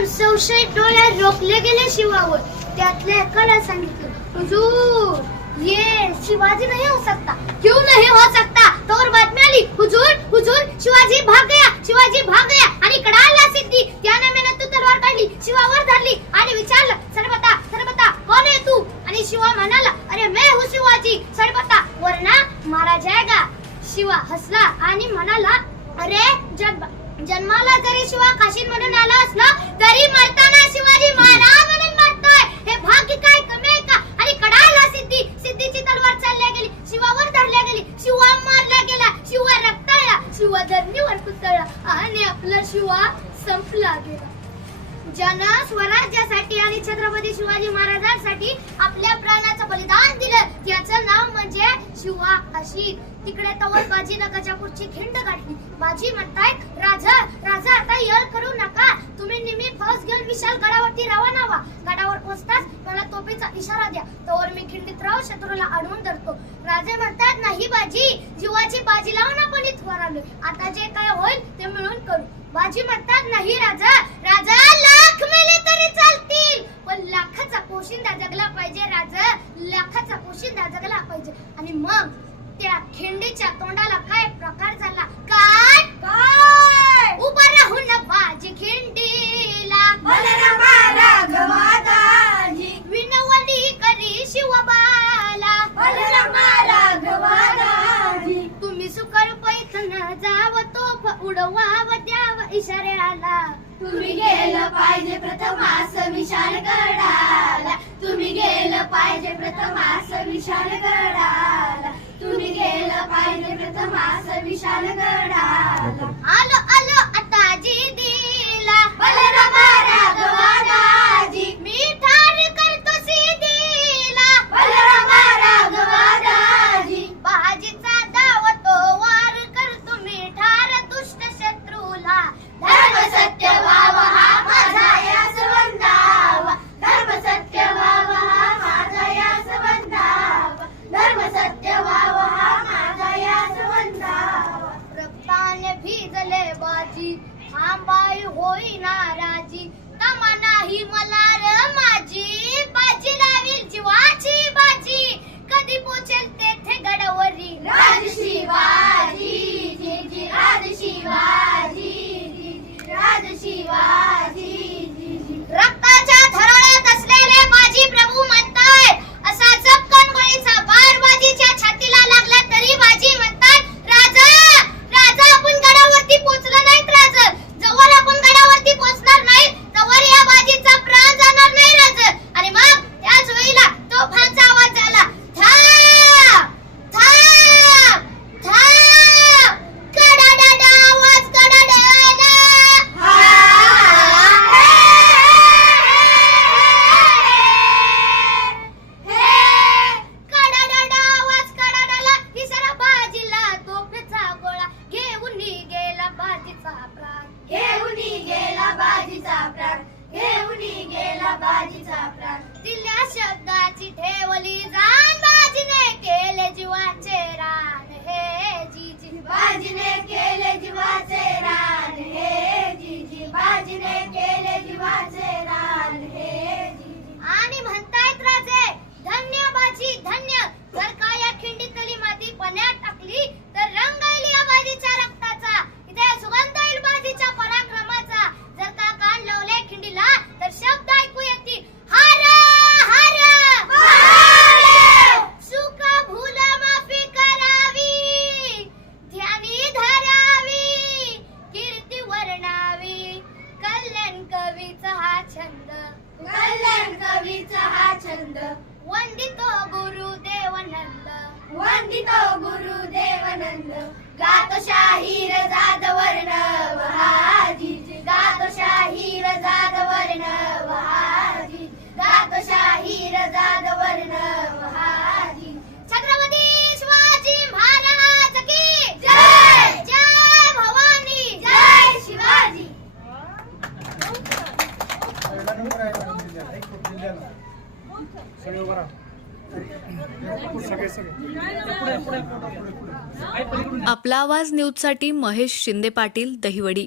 पण संशय डोळ्यात रोखले गेले शिवावर. त्यातल्या एकाला सांगितलं हुजूर ये शिवाजी नाही हो सकता क्यों नहीं हो सकता तोवर बातमी आली हुजूर हुजूर शिवाजी भाग गया शिवाजी भाग गया आणि इकडं आला सिद्धी त्याने मेहनत तू तलवार काढली शिवावर धरली आणि विचारलं सर बता सर बता कौन है तू आणि शिवा म्हणाला अरे मैं हूँ शिवाजी सर बता वरना मारा जाएगा शिवा हसला आणि म्हणाला अरे जन्म जन्माला जरी शिवा काशी म्हणून आला असला तरी मरताना शिवाजी महाराज म्हणून मरतोय. हे भाग्य काय कमी आहे का? आणि कडाला सिद्धी सिद्धीची तलवार चालल्या गेली शिवावर धरल्या गेली शिवा मारला गेला शिवा रक्ताळला शिवा धरणीवर कुतळला आणि आपला शिवा संपला गेला. ज्यानं स्वराज्यासाठी आणि छत्रपती शिवाजी महाराजांसाठी आपल्या प्राणाचं बलिदान दिलं. याचं नाव म्हणजे शिवा अशी तिकडे तवर बाजीला गजापूरची खिंड गाठली. बाजी म्हणताय राजा राजा आता यल करू नका. तुम्ही निमी फौज घेऊन विशाल गडावरती रवाना व्हा. गडावर पोहोचताच मला तोफीचा इशारा द्या. तोवर मी खिंडीत राहू शत्रूला अडवून धरतो. राजे म्हणतात नाही बाजी जीवाची बाजी लावून आपण इथवर आलोय. आता जे काय होईल ते मिळून करू. बाजी म्हणतात नाही राजा राजा लाख मेले तरी चालतील. पण लाखाचा पोशिंदा जगला पाहिजे राजा. लाखाचा पोशिंदा जगला पाहिजे. आणि मग त्या खिंडीच्या तोंडाला काय प्रकार झाला? काय? काय? उभा राहून बाजी खिंडीला. विनवणी करी शिवबाला. तुम्ही सुकर पैठण जाव तोफ उडवाव द्याव इशाऱ्याला. तुम्ही गेलं पाहिजे प्रथमास विशाल गडाला. तुम्ही गेलं पाहिजे प्रथमास विशाल गडाला. विशाल गडाला. आलो आलो आता जी काय होई नाराजी. तमा नाही मला र माझी. बाजी लावील जीवाची बाजी. कधी पोचेल तेथे गडवरी? बाजीचा प्राण. घेऊन गेला बाजीचा प्राण. दिल्या शब्दाची ठेवली जा. कवीचा हा छंद. वंदितो गुरुदेव नंद. वंदितो गुरुदेवनंद गातो शाहीर जाद वर्ण. आपला आवाज न्यूजसाठी महेश शिंदे पाटील दहिवडी.